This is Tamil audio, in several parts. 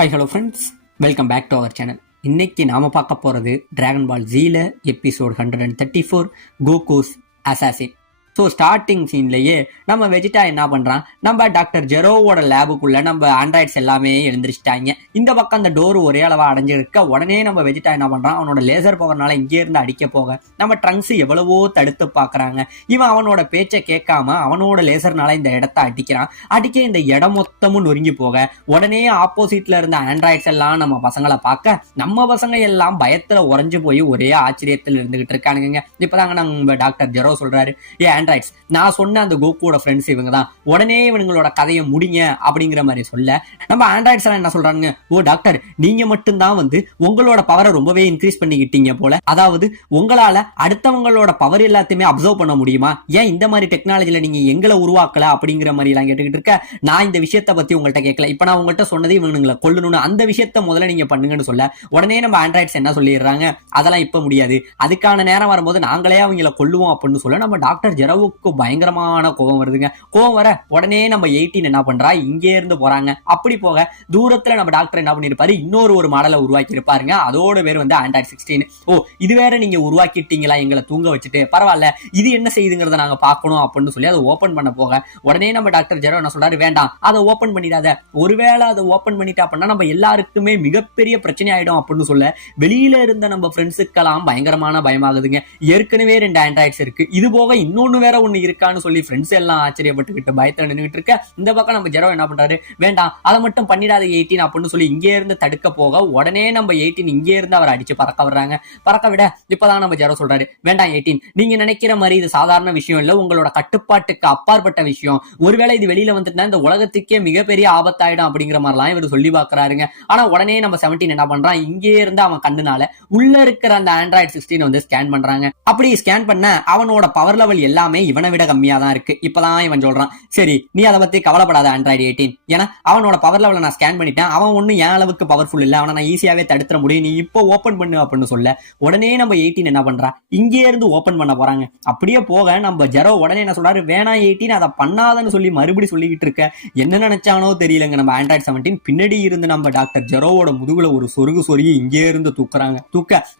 Hi hello friends, welcome back to our channel. இன்னைக்கு நாம பார்க்க போறது டிராகன் பால் ஜீல episode 134 Goku's assassin. So starting சீன்லயே நம்ம வெஜிடா என்ன பண்றான், நம்ம டாக்டர் ஜெரோவோட லேபுக்குள்ள நம்ம ஆண்ட்ராய்ட்ஸ் எல்லாமே எழுந்திரிச்சிட்டாங்க. இந்த பக்கம் அந்த டோர் ஒரே அளவா அடைஞ்சிருக்க உடனே நம்ம வெஜிடா என்ன பண்றான், அவனோட லேசர் பவர்னால இங்கே இருந்து அடிக்க போக நம்ம ட்ரங்க்ஸ் எவ்வளவோ தடுத்து பாக்குறாங்க. இவன் அவனோட பேச்சை கேட்காம அவனோட லேசர்னால இந்த இடத்த அடிக்க இந்த இடம் மொத்தமும் நொறுங்கி போக உடனே ஆப்போசிட்ல இருந்த ஆண்ட்ராய்ட்ஸ் எல்லாம் நம்ம பசங்களை பார்க்க நம்ம பசங்க எல்லாம் பயத்துல உறைஞ்சு போய் ஒரே ஆச்சரியத்தில் இருந்துகிட்டு இருக்கானுங்க. இப்பதாங்க நம்ம டாக்டர் ஜெரோ சொல்றாரு, ஆண்ட்ராய்ட்ஸ் நான் சொன்ன அந்த கோகுவோட ஃப்ரெண்ட்ஸ் இவங்க தான், உடனே இவங்களோட கதையை முடிங்க அப்படிங்கிற மாதிரி சொல்ல நம்ம ஆண்ட்ராய்ட்ஸ் எல்லாம் என்ன சொல்றாங்க, ஓ டாக்டர் நீங்க மட்டும்தான் உங்களோட பவரை ரொம்பவே இன்க்ரீஸ் பண்ணிக்கிட்டீங்க போல, அதாவது உங்களால அடுத்தவங்களோட பவர் எல்லாத்தையுமே அப்சர்வ் பண்ண முடியுமா, ஏன் இந்த மாதிரி டெக்னாலஜில நீங்க எங்களை உருவாக்கல அப்படிங்கிற மாதிரி எல்லாம் கேட்டுக்கிட்டு இருக்க. நான் இந்த விஷயத்தை பத்தி உங்கள்கிட்ட கேட்கல, இப்ப நான் உங்கள்கிட்ட சொன்னது இவங்களை கொல்லணும்னு அந்த விஷயத்த முதல்ல நீங்க பண்ணுங்கன்னு சொல்ல உடனே நம்ம ஆண்ட்ராய்ட்ஸ் என்ன சொல்லிடுறாங்க, அதெல்லாம் இப்ப முடியாது, அதுக்கான நேரம் வரும்போது நாங்களே அவங்களை கொல்லுவோம் அப்படின்னு சொல்ல நம்ம டாக்டர் ஜெரோவுக்கு பயங்கரமான கோபம் வருதுங்க. கோபம் வர உடனே நம்ம 18 என்ன பண்றா, இங்கே இருந்து போறாங்க. அப்படி போக தூரத்துல நம்ம டாக்டர் என்ன பண்ணிருப்பாரு, இன்னொரு மாடலை உருவாக்கி இருப்பாருங்க. அதோட பேர் ஆண்ட்ராய்ட் 16. ஓ இது வேற நீங்க உருவாக்கிட்டீங்களா எங்களை தூங்க வச்சுட்டு, பரவாயில்ல இது என்ன செய்யுதுங்கிறத நாங்க பார்க்கணும் அப்படின்னு சொல்லி அதை ஓபன் பண்ண போக உடனே நம்ம டாக்டர் ஜெரோ என்ன சொல்றாரு, வேண்டாம் அதை ஓபன் பண்ணிடாத, ஒருவேளை அதை ஓபன் பண்ணிட்டா அப்படின்னா நம்ம எல்லாருக்குமே மிகப்பெரிய பிரச்சனை ஆயிடும் அப்படின்னு சொல்ல வெளியில இருந்த நம்ம ஃப்ரெண்ட்ஸுக்கெல்லாம் பயங்கரமான பயமாகுதுங்க. ஏற்கனவே 2 ஆண்ட்ராய்ட்ஸ் இருக்கு, இது போக இன்னொன்னு வேற ஒண்ணு இருக்கான்னு சொல்லி ஃப்ரெண்ட்ஸ் எல்லாம் ஆச்சரியப்பட்டுக்கிட்டு பயத்தை நின்றுட்டு இருக்க இந்த பக்கம் நம்ம ஜெரோ என்ன பண்றாரு, வேண்டாம் அதை மட்டும் பண்ணிடாத 18 அப்படின்னு சொல்லி இங்கே இருந்து தடுக்க போக உடனே நம்ம 18 இங்கே இருந்து அவர் அடிச்சு பறக்க விடுறாங்க. பறக்க விட இப்பதான் நம்ம ஜெரோ சொல்றாரு, வேண்டாம் 18 நீங்க நினைக்கிற மாதிரி இது சாதாரண விஷயம் இல்ல, உங்களோட கட்டுப்பாட்டுக்கு அப்பாற்பட்ட விஷயம், ஒருவேளை இது வெளியில வந்துட்டுனா இந்த உலகத்துக்கே மிகப்பெரிய ஆபத்தாயிடும் அப்படிங்கிற மாதிரிலாம் இவர் சொல்லி பாக்குறாருங்க. ஆனா உடனே நம்ம 17 என்ன பண்றான், இங்கே இருந்து அவன் கண்ணுனால உள்ள இருக்கிற அந்த ஆண்ட்ராய்ட் 16 ஸ்கேன் பண்றாங்க. அப்படி ஸ்கேன் பண்ண அவனோட பவர் லெவல் எல்லாமே இவனை விட கம்மியா தான் இருக்கு. இப்பதான் இவன் சொல்றான், சரி நீ அதை பத்தி கவலைப்படாத ஆண்ட்ராய்டு 18, ஏன்னா அவனோட பவர் லெவலை நான் ஸ்கேன் பண்ணிட்டேன், அவன் ஒண்ணு என் அளவுக்கு பவர்ஃபுல் இல்ல, அவனை நான் ஈஸியாவே தடுத்துற முடியும், நீ இப்போ ஓபன் பண்ணு அப்படின்னு சொல்ல உடனே நம்ம 18 என்ன பண்றா, இங்கே இருந்து ஓபன் பண்ண போறாங்க. அப்படியே போக நம்ம ஜெரோ உடனே என்ன சொல்றாரு, வேணா 18 அதை பண்ணாதன்னு சொல்லி மறுபடி சொல்லிக்கிட்டு இருக்க என்ன நினைச்சானோ தெரியலங்க. நம்ம ஆண்ட்ராய்டு 17 பின்னாடி இருந்து நம்ம டாக்டர் ஜெரோவோட முதுகுல ஒரு சொருகி இங்கே இருந்து தூக்குறாங்க.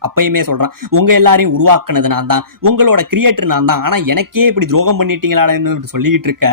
அப்பயுமே சொல்றான், உங்க எல்லாரையும் உருவாக்குனது நான் தான், உங்களோட கிரியேட்டர் நான் தான், ஆனா எனக்கே இப்படி துரோகம் பண்ணிட்டீங்களான்னு சொல்லிட்டு இருக்க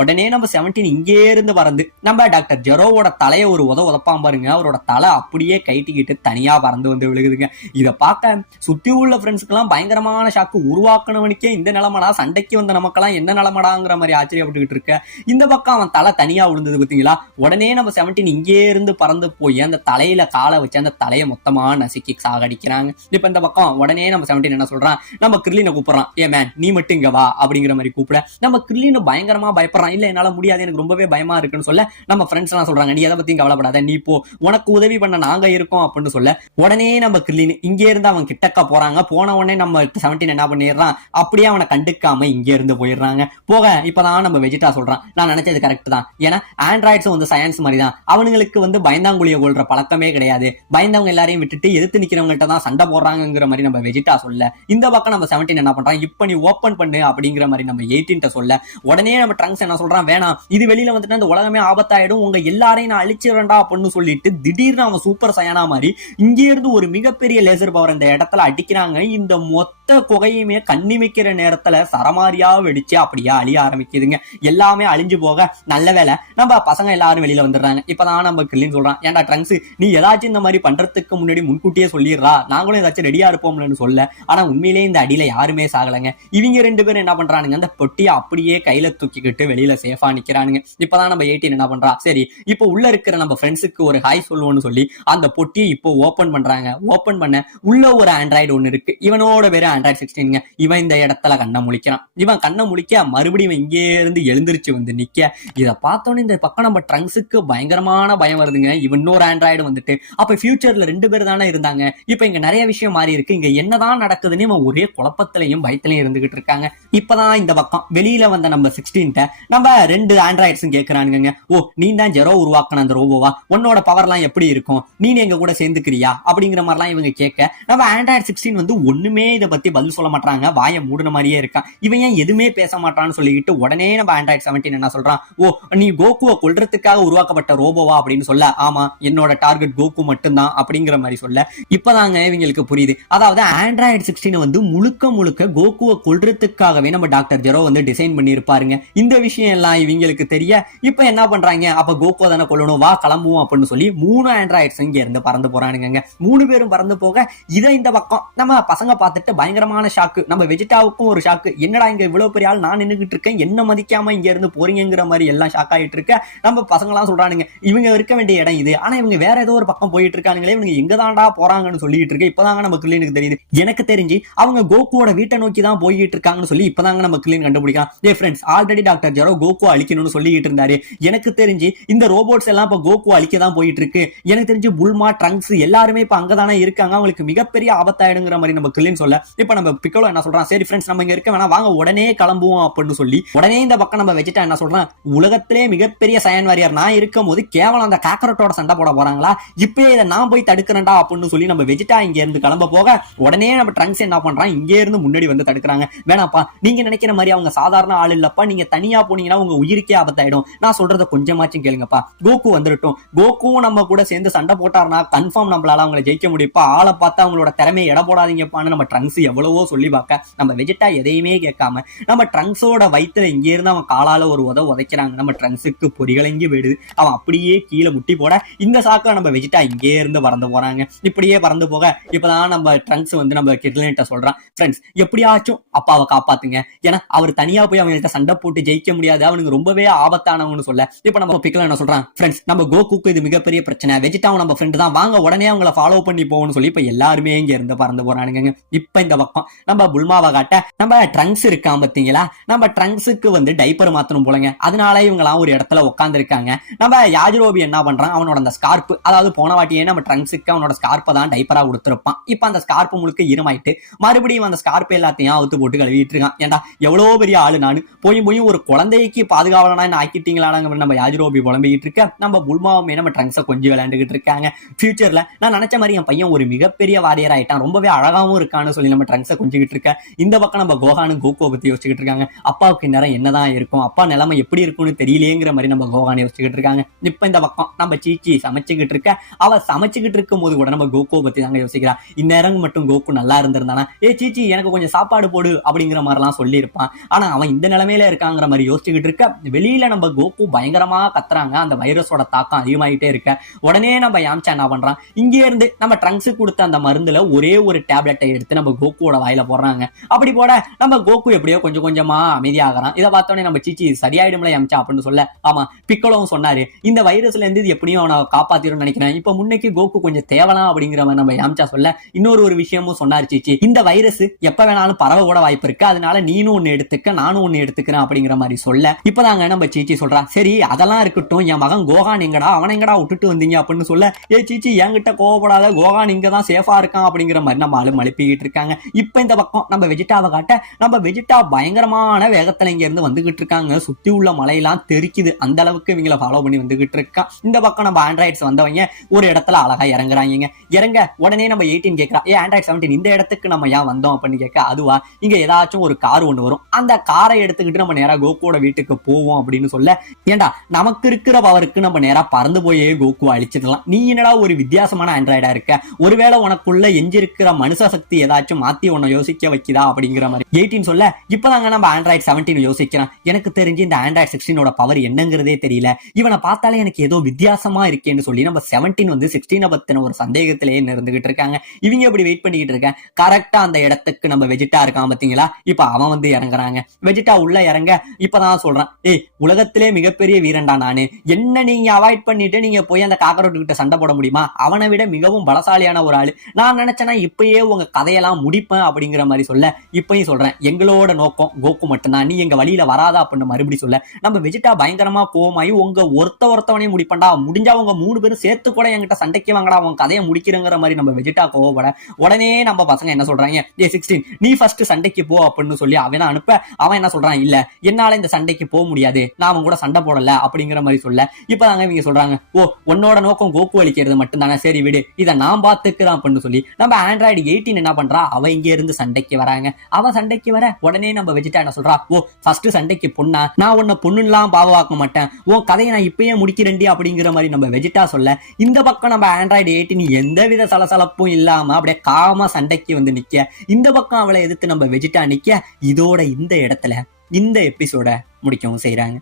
உடனே நம்ம 17 இங்கே இருந்து பறந்து நம்ம டாக்டர் ஜெரோவோட தலையை ஒரு உதப்பாம் பாருங்க, அவரோட தலை அப்படியே கைட்டிக்கிட்டு தனியா பறந்து விழுகுதுங்க. இதை பார்க்க சுத்தி உள்ள ஃப்ரெண்ட்ஸ்க்கு எல்லாம் பயங்கரமான ஷாக்கு, உருவாக்குனவனுக்கே இந்த நிலமடா, சண்டைக்கு வந்த நமக்கெல்லாம் என்ன நிலமடாங்கிற மாதிரி ஆச்சரியப்பட்டுக்கிட்டு இருக்க. இந்த பக்கம் அவன் தலை தனியா விழுந்தது பார்த்தீங்களா, உடனே நம்ம 17 இங்கே இருந்து பறந்து போய் அந்த தலையில காலை வச்சு அந்த தலையை மொத்தமா நசுக்கி சாகடிக்கிறாங்க. இப்ப இந்த பக்கம் உடனே நம்ம 17 என்ன சொல்றான், நம்ம கிர்லினை கூப்பிடுறான், ஏ மேன் நீ மட்டும் இங்க வா அப்படிங்கிற மாதிரி கூப்பிட நம்ம கிர்லின்னு பயங்கரமா பயப்படுறான். இல்ல என்னால முடியாது, எனக்கு ரொம்பவே பயமா இருக்குன்னு சொல்ல நம்ம ஃப்ரெண்ட்ஸ் எல்லாம் சொல்றாங்க, நீ எதை பத்தியும் கவலைப்படாத, நீ போ, உனக்கு உதவி பண்ண நாங்க இருக்கோம் அப்படின்னு சொல்ல உடனே நம்ம கிர்லின் இங்கே இருந்து அவன் கிட்டக்க போறாங்க. போன உடனே நம்ம 17 என்ன பண்ணிடுறான், அப்படியே அவனை கண்டுக்காம இங்கே இருந்து போயிடுறாங்க. போக இப்பதான் நம்ம வெஜிடா சொல்றான், நான் நினைச்சது கரெக்ட் தான், ஏன்னா ஆண்ட்ராய்ட்ஸ் சயின்ஸ் மாதிரி தான், அவனுங்களுக்கு பயந்தாங்குழிய கொள்ற பழக்கமே கிடையாது, பயந்தவங்க எல்லாரையும் விட்டுட்டு எதிர்த்து நிக்கிறவங்கள்ட்ட தான் சண்டை போடுறாங்கிற மாதிரி நம்ம வெஜிடா சொல்ல இந்த பக்கம் நம்ம 17 என்ன பண்றான், இப்ப நீ ஓபன் பண்ணு அப்படிங்கிற மாதிரி நம்ம 18 சொல்ல உடனே நம்ம ட்ரங்க்ஸ் என்ன சொல்றான், வேணாம் இது வெளியில வந்துட்டு இந்த உலகமே ஆபத்தாயிடும், உங்க எல்லாரையும் நான் அழிச்சிடறேன்டா அப்படின்னு சொல்லிட்டு திடீர்னு அவன் சூப்பர் சயானா மாதிரி இங்கே இருந்து ஒரு மிகப்பெரிய லேசர் பவர் இந்த இடத்துல அடிக்கிறாங்க. இந்த மொத்த குகையுமே கண்ணிமைக்கிற நேரத்துல சரமாரியா வெடிச்சு அப்படியே அழிய ஆரம்பிக்குதுங்க. எல்லாமே அழிஞ்சு போக நல்ல வேலை நம்ம பசங்க எல்லாரும் வெளியில வந்துடுறாங்க. இப்பதான் நம்ம கிர்லின் சொல்றான், ஏன்டா ட்ரங்க்ஸ் நீ ஏதாச்சும் இந்த மாதிரி பண்றதுக்கு முன்னாடி முன்கூட்டியே சொல்லிடுறா, நாங்களும் ஏதாச்சும் ரெடியா இருப்போம்லன்னு சொல்ல ஆனா உண்மையிலேயே இந்த அடியில யாருமே சாகலைங்க. இவங்க 2 பேரும் என்ன பண்றானுங்க, அந்த பொட்டியை அப்படியே கையில தூக்கிக்கிட்டு வெளியில சேஃபா நிக்கிறானுங்க. இப்பதான் நம்ம 18 என்ன பண்றா, சரி இப்போ உள்ள இருக்கிற நம்ம ஃப்ரெண்ட்ஸுக்கு ஒரு ஹாய் சொல்லுவோம்னு சொல்லி அந்த பொட்டியை இப்போ ஓபன் பண்றாங்க. ஓபன் பண்ண உள்ள ஒரு ஆண்ட்ராய்டு ஒன்னு இருக்கு, இவனோட பேரு ஆண்ட்ராய்டு 16. இவன் இந்த இடத்துல கண்ணை முழிக்கிறான். இவன் கண்ணை முழிக்க மறுபடியும் இங்கே இருந்து எழுந்திருச்சு நிக்க இதை பார்த்தோன்னு இந்த பக்கம் நம்ம ட்ரங்க்ஸுக்கு பயங்கரமான பயம் வருதுங்க. இவன் இன்னொரு ஆண்ட்ராய்டு அப்ப ஃபியூச்சர்ல 2 பேர் தானே இருந்தாங்க, இப்ப இங்க நிறைய விஷயம் மாறி இருக்கு, இங்க என்னதான் நடக்குதுன்னு இவன் ஒரே குழப்பத்திலையும் பயத்திலையும் இருந்துகிட்டு இருக்காங்க. இப்பதான் இந்த பக்கம் வெளியில வந்த நம்ம 16 நம்ம 2 ஆண்ட்ராய்ட்ஸும் கேட்கறானுங்க, ஓ நீ தான் ஜெரோ உருவாக்கின அந்த ரோபோவா, உன்னோட பவர்லாம் எப்படி இருக்கும், நீ எங்க கூட சேர்ந்துக்கிறியா அப்படிங்கிற மாதிரிலாம் இவங்க கேட்க நம்ம ஆண்ட்ராய்டு 16 வந்து ஒண்ணுமே இதை பத்தி பதில் சொல்ல மாட்டாங்க, வாயை மூடின மாதிரியே இருக்கான். இவன் ஏன் எதுவுமே பேச மாட்டான்னு சொல்லிட்டு உடனே நம்ம ஆண்ட்ராய்டு 17 என்ன சொல்றான், ஓ நீ கோகுவை கொல்றதுக்காக உருவாக்கப்பட்ட ரோபோவா அப்படின்னு சொல்ல, ஆமா என்னோட டார்கெட் கோகு மட்டும்தான் அப்படிங்கிற மாதிரி சொல்ல இப்பதாங்க இவங்களுக்கு புரியுது. அதாவது ஆண்ட்ராய்டு 16 வந்து முழுக்க முழுக்க கோகுவை கொல்றதுக்காகவே நம்ம டாக்டர் ஜெரோ வந்து டிசைன் பண்ணி இருப்பாருங்க. இந்த விஷயம் எல்லாம் இவங்களுக்கு தெரிய இப்ப என்ன பண்றாங்க, அப்ப கோகுவை தானே கொல்லணும், வா கிளம்புவோம் அப்படின்னு சொல்லி 3 ஆண்ட்ராய்ட்ஸ் இங்க இருந்து பறந்து போறானுங்க. 3 பேரும் பறந்து போக இதை இந்த பக்கம் நம்ம பசங்க பார்த்துட்டு பயங்கரமான ஷாக்கு, நம்ம வெஜிடாவுக்கும் ஒரு ஷாக்கு, என்னடா இங்க இவ்வளவு பெரிய ஆள் நான் நின்னுகிட்டு இருக்கேன், என்ன மதிக்காம இங்க இருந்து போறீங்கிற மாதிரி எல்லாம் ஷாக் ஆயிட்டு இருக்க. நம்ம பசங்க எல்லாம் சொல்றானுங்க இவங்க இருக்க வேண்டிய இடம் இது, ஆனா இவங்க வேற ஏதோ ஒரு பக்கம் போயிட்டு இருக்கானுங்களே, இவங்க எங்க தாண்டா போறாங்கன்னு சொல்லிட்டு இருக்கு. இப்பதாங்க நம்ம கிளீனுக்கு தெரியுது, எனக்கு தெரிஞ்சு அவங்க கோகுவோட வீட்டை நோக்கி தான் போயிட்டு இருக்காங்கன்னு சொல்லி இப்பதாங்க நம்ம கிளீன் கண்டுபிடிக்கலாம். ஏ ஃப்ரெண்ட்ஸ், ஆல்ரெடி டாக்டர் ஜெரோ கோகு அழிக்கணும்னு சொல்லிட்டு இருந்தாரு, எனக்கு தெரிஞ்சு இந்த ரோபோட்ஸ் எல்லாம் இப்ப கோகு அழிக்க தான் போயிட்டு இருக்கு, எனக்கு தெரிஞ்சு புல்மா ட்ரங்க்ஸ் எல்லாருமே இப்ப அங்கதானே இருக்காங்க, அவங்களுக்கு மிகப்பெரிய ஆபத்தாயிடுங்கிற மாதிரி நம்ம கிளீன் சொல்ல இப்ப நம்ம பிக்கலோ என்ன சொல்றான், சரி ஃப்ரெண்ட்ஸ் நம்ம இங்க இருக்க வேணா வாங்க உடனே கிளம்புவோம் அப்படின்னு சொல்லி உடனே இந்த பக்கம் நம்ம வெஜிடா என்ன சொல்றான், உலகத்திலே மிகப்பெரிய சயன் வாரியர் நான் இருக்கும் போது கேவலம் அந்த காக்கரட்டோட சண்டை போட போறாங்களா, இப்ப இதை நான் போய் தடுக்கிறேன்டா அப்படின்னு சொல்லி நம்ம வெஜிடா இங்க இருந்து கிளம்ப போக உடனே நம்ம ட்ரங்க்ஸ் என்ன பண்றான், இங்க இருந்து முன்னாடி வந்து தடுக்கிறாங்க. வேணாப்பா நீங்க நினைக்கிற மாதிரி அவங்க சாதாரண ஆள் இல்லப்பா, நீங்க தனியா போனீங்கன்னா உங்க உயிருக்கே ஆபத்தாயிடும், நான் சொல்றத கொஞ்சமாச்சும் கேளுங்கப்பா, கோகு வந்துட்டோம், கோகுவும் நம்ம கூட சேர்ந்து சண்டை போட்டார்னா கன்ஃபார்ம் நம்மளால அவங்களை ஜெயிக்க முடியுப்பா, ஆளை பார்த்தா அவங்களோட திறமையை எடை போடாதீங்கப்பான்னு நம்ம ட்ரங்க்ஸ் எவ்வளவோ சொல்லி பார்க்க நம்ம வெஜிடா எதையுமே கேட்காம நம்ம ட்ரங்க்ஸோட வயிற்றுல இங்க இருந்து அவன் காலால ஒரு உதைக்கிறாங்க. நம்ம ட்ரங்க்ஸுக்கு பொறிகளங்கி விடுது, அவன் அப்படியே கீழே முட்டி போட இந்த சாக்க நம்ம வெஜிடா இங்கே இருந்து பறந்து போறாங்க. இப்படியே பறந்து போக இப்பதான் நம்ம ட்ரங்க்ஸ் வந்து நம்ம கிட்லன்ட்ட சொல்றான், ஃப்ரெண்ட்ஸ் எப்படியாச்சும் அப்பாவை காப்பாத்துங்க, ஏன்னா அவர் தனியா போய் அவங்கள்ட்ட சண்டை போட்டு ஜெயிக்க முடியாது, அவனுக்கு ரொம்பவே ஆபத்தானவங்கன்னு சொல்ல இப்ப நம்ம பிக்கல என்ன சொல்றான், ஃப்ரெண்ட்ஸ் நம்ம கோகுக்கு இது மிகப்பெரிய பிரச்சனை, வெஜிடாவும் நம்ம ஃப்ரெண்ட் தான், வாங்க உடனே அவங்கள ஃபாலோ பண்ணி போகணும்னு சொல்லி இப்ப எல்லாருமே இங்க இருந்து பறந்து போறானுங்க. இப்ப இந்த பக்கம் நம்ம புல்மாவை காட்ட நம்ம ட்ரங்க்ஸ் இருக்கான் பாத்தீங்களா, நம்ம ட்ரங்க்ஸுக்கு வந்து டைப்பர் மாத்தணும் போலங்க, அதனால இவங்கலாம் ஒரு இடத்துல உட்கார்ந்து இருக்காங்க. நம்ம யாஜிரோபி என்ன பண்றான், அவனோட அந்த ஸ்கார்ப், அதாவது போன வாட்டியே நம்ம ட்ரங்க்ஸுக்கு அவனோட ஸ்கார்ப்பை தான் டைப்பரா கொடுத்துருப்பான், இப்ப அந்த ஸ்கார்ப் முழுக்க இருமாயிட்டு மறுபடியும் அந்த ஸ்கார்ப் எல்லாத்தையும் அவுத்து போட்டு கழுவிட்டு இருக்கான். ஏன்டா எவ்வளவு பெரிய ஆளு நானு, போய் ஒரு குழந்தைக்கு பாதுகாவலனா என்ன ஆக்கிட்டீங்களாங்க நம்ம யாஜிரோபி புலம்பிக்கிட்டு இருக்க. நம்ம புல்மாவுமே நம்ம ட்ரங்க்ஸை கொஞ்சம் விளையாண்டுகிட்டு இருக்காங்க. ஃபியூச்சர்ல நான் நினைச்ச மாதிரி என் பையன் ஒரு மிகப்பெரிய வாரியர் ஆயிட்டான், ரொம்பவே அழகாவும் இருக்கான்னு சொல்லி நம்ம ட்ரங்க்ஸை கொஞ்சிக்கிட்டு இருக்க. இந்த பக்கம் நம்ம கோகானு கோகுவை பத்தி யோசிச்சுக்கிட்டு இருக்காங்க, அப்பாவுக்கு நேரம் என்னதான் இருக்கும், அப்பா நிலைமை எப்படி இருக்கும்னு தெரியலேங்கிற மாதிரி நம்ம கோகானு யோசிச்சுக்கிட்டு இருக்காங்க. இப்ப இந்த பக்கம் நம்ம சீச்சி சமைச்சுக்கிட்டு இருக்க, அவ சமைச்சுக்கிட்டு இருக்கும் போது கூட நம்ம கோகுவை பத்தி தாங்க யோசிக்கிறா. இந்நேரம் மட்டும் கோகு நல்லா இருந்திருந்தானா, ஏ சீச்சி எனக்கு கொஞ்சம் சாப்பாடு போடு அப்படிங்கிற மாதிரிலாம் சொல்லி இருப்பான். ஆனா அவன் இந்த நிலைமையில இருக்காங்கிற மாதிரி யோசிச்சுக்கிட்டு இருக்க. வெளியில நம்ம கோகு பயங்கரமா கத்துறாங்க, அந்த வைரஸோட தாக்கம் அதிகமாயிட்டே இருக்க. உடனே நம்ம யாம்சா என்ன பண்றான், இங்கே இருந்து நம்ம ட்ரங்க்ஸ் கொடுத்த அந்த மருந்துல ஒரே ஒரு டேப்லெட்டை எடுத்து நம்ம கோகுவோட வாயில போடுறாங்க. அப்படி போட நம்ம கோகு எப்படியோ கொஞ்சம் கொஞ்சமா அமைதியாகிறான். இதை பார்த்தோன்னே நம்ம சீச்சி சரியாயிடும்ல யாம்சா அப்படின்னு சொல்ல, ஆமா பிக்கலவும் சொன்னாரு இந்த வைரஸ்ல இருந்து இது எப்படியும் அவனை காப்பாத்திரும் நினைக்கிறேன், இப்ப முன்னைக்கு கோகு கொஞ்சம் தேவலாம் அப்படிங்கிற மாதிரி நம்ம யாம்சா சொல்ல, இன்னொரு விஷயமும் சொன்னாரு சீச்சி, இந்த வைரஸ் எப்ப வேணாலும் பரவ கூட வாய்ப்பு இருக்கு, அதனால நீனும் ஒண்ணு எடுத்துக்க நானும் ஒண்ணு எடுத்துக்கிறேன் அப்படிங்கிற மாதிரி சொல்ல இப்பதாங்க நம்ம சீச்சி சொல்றான், சரி அதெல்லாம் இருக்கட்டும், என் மகன் கோகான் எங்கடா, அவன் எங்கடா விட்டுட்டு வந்தீங்க அப்படின்னு சொல்ல, ஏ சீச்சி என்கிட்ட கோவப்படாத, கோகான் இங்கதான் சேஃபா இருக்கான் அப்படிங்கிற மாதிரி நம்ம ஆளு மழுப்பிக்கிட்டு இருக்காங்க. இப்ப இந்த பக்கம் நம்ம வெஜிடாவை காட்ட, நம்ம வெஜிடா பயங்கரமான வேகத்துல இங்க இருந்து வந்துகிட்டு இருக்காங்க, சுத்தி உள்ள மலையெல்லாம் தெரிக்குது, அந்த அளவுக்கு இவங்களை ஃபாலோ பண்ணி வந்துகிட்டு இருக்கான். இந்த பக்கம் நம்ம ஆண்ட்ராய்ட்ஸ் வந்தவங்க ஒரு இடத்துல அழகா இறங்குறாங்க. இறங்க உடனே நம்ம 18 கேட்கறா, ஏ ஆண்ட்ராய்ட் 17 இந்த இடத்துக்கு நம்ம ஏன் வந்தோம் அப்படின்னு கேட்க, அதுவா இங்க ஏதாச்சும் ஒரு கார் ஒண்ணு வரும், அந்த காரை எடுத்துக்கிட்டு நம்ம நேரா கோகுவோட வீட்டுக்கு போவோம் அப்படின்னு சொல்ல, ஏண்டா நமக்கு இருக்கிற பவருக்கு நம்ம நேரா பறந்து போயே கோகுவை அழிச்சிடலாம், நீ என்னடா ஒரு வித்தியாசமான ஆண்ட்ராய்டா இருக்க, ஒருவேளை உனக்குள்ள எஞ்சிருக்கிற மனுஷ சக்தி ஏதாச்சும் மாத்தி உன்னை யோசிக்க வைக்குதா அப்படிங்கிற மாதிரி 18 சொல்ல, இப்பதாங்க நம்ம ஆண்ட்ராய்ட் 17 யோசிக்கிறான், எனக்கு தெரிஞ்சு இந்த ஆண்ட்ராய்ட் 16 பவர் என்னங்கிறதே தெரியல, இவனை பார்த்தாலே எனக்கு ஏதோ வித்தியாசமா இருக்கேன்னு சொல்லி நம்ம 17 வந்து 16 பத்தின ஒரு சந்தேகத்திலேயே இருந்துகிட்டு இருக்காங்க. இவங்க எப்படி வெயிட் பண்ணிக்கிட்டு இருக்க, கரெக்டா அந்த இடத்துக்கு நம்ம வெஜிடா இருக்கான் பாத்தீங்களா, இப்ப அவன் வந்து இறங்குறாங்க. வெஜிடா உள்ள இறங்க இப்பதான் சொல்றான், ஏய் உலகத்திலே மிகப்பெரிய வீரன்டா நானு, என்ன நீங்க அவாய்ட் பண்ணிட்டு நீங்க போய் அந்த காக்கரோட்டு கிட்ட சண்டை போட முடியுமா, அவனை விட மிகவும் பலசாலியான ஒரு ஆளு, நான் நினைச்சேன்னா இப்பயே உங்க கதையெல்லாம் முடிப்பேன் அப்படிங்கிற மாதிரி சொல்ல, இப்பயும் சொல்றேன் எங்களோட நோக்கம் கோகு மட்டும்தான், நீ எங்க வழியில வராதா அப்படின்னு மறுபடியும் சொல்ல, நம்ம வெஜிடா பயங்கரமா கோவமாயி உங்க ஒருத்தவனையும் முடிப்பண்டா, முடிஞ்சா உங்க 3 பேரும் சேர்த்து கூட என்கிட்ட சண்டைக்கு வாங்கடா, உங்க கதையை முடிக்கிறங்கிற மாதிரி நம்ம வெஜிடா கோவப்பட, உடனே நம்ம பசங்க என்ன சொல்றாங்க, ஏ 16 நீ ஃபர்ஸ்ட் சண்டைக்கு போ அப்படின்னு சொல்லி அவன் அனுப்ப அவன் என்ன சொல்றான், இல்ல என்னால இந்த சண்டைக்கு போக முடியாது, நான் அவன் கூட சண்டை போடல அப்படிங்கிற மாதிரி சொல்ல, இப்பதாங்க இவங்க சொல்றாங்க, ஓ உன்னோட நோக்கம் கோகு அழிக்கிறது மட்டும் தானே, சரி விடு இதை நான் பாத்துக்கிறேன் அப்படின்னு சொல்லி நம்ம ஆண்ட்ராய்டு 18 என்ன பண்றா, அவ இங்க இருந்து சண்டைக்கு வராங்க. அவன் சண்டைக்கு வர உடனே நம்ம வெஜிடா என்ன சொல்றா, ஓ ஃபர்ஸ்ட் சண்டைக்கு பொண்ணா, நான் உன்னை பொண்ணுலாம் பாவமாக்க மாட்டேன், உன் கதையை நான் இப்பயே முடிக்கிறேன்டி அப்படிங்கிற மாதிரி நம்ம வெஜிடா சொல்ல, இந்த பக்கம் நம்ம ஆண்ட்ராய்டு 18 எந்தவித சலசலப்பும் இல்லாம அப்படியே காமா சண்டைக்கு வந்து நிக்க, இந்த பக்கம் அவளை எதிர்த்து நம்ம வெஜிடா நிக்க, இதோட இந்த இடத்துல இந்த எபிசோட முடிக்கவும் செய்யறாங்க.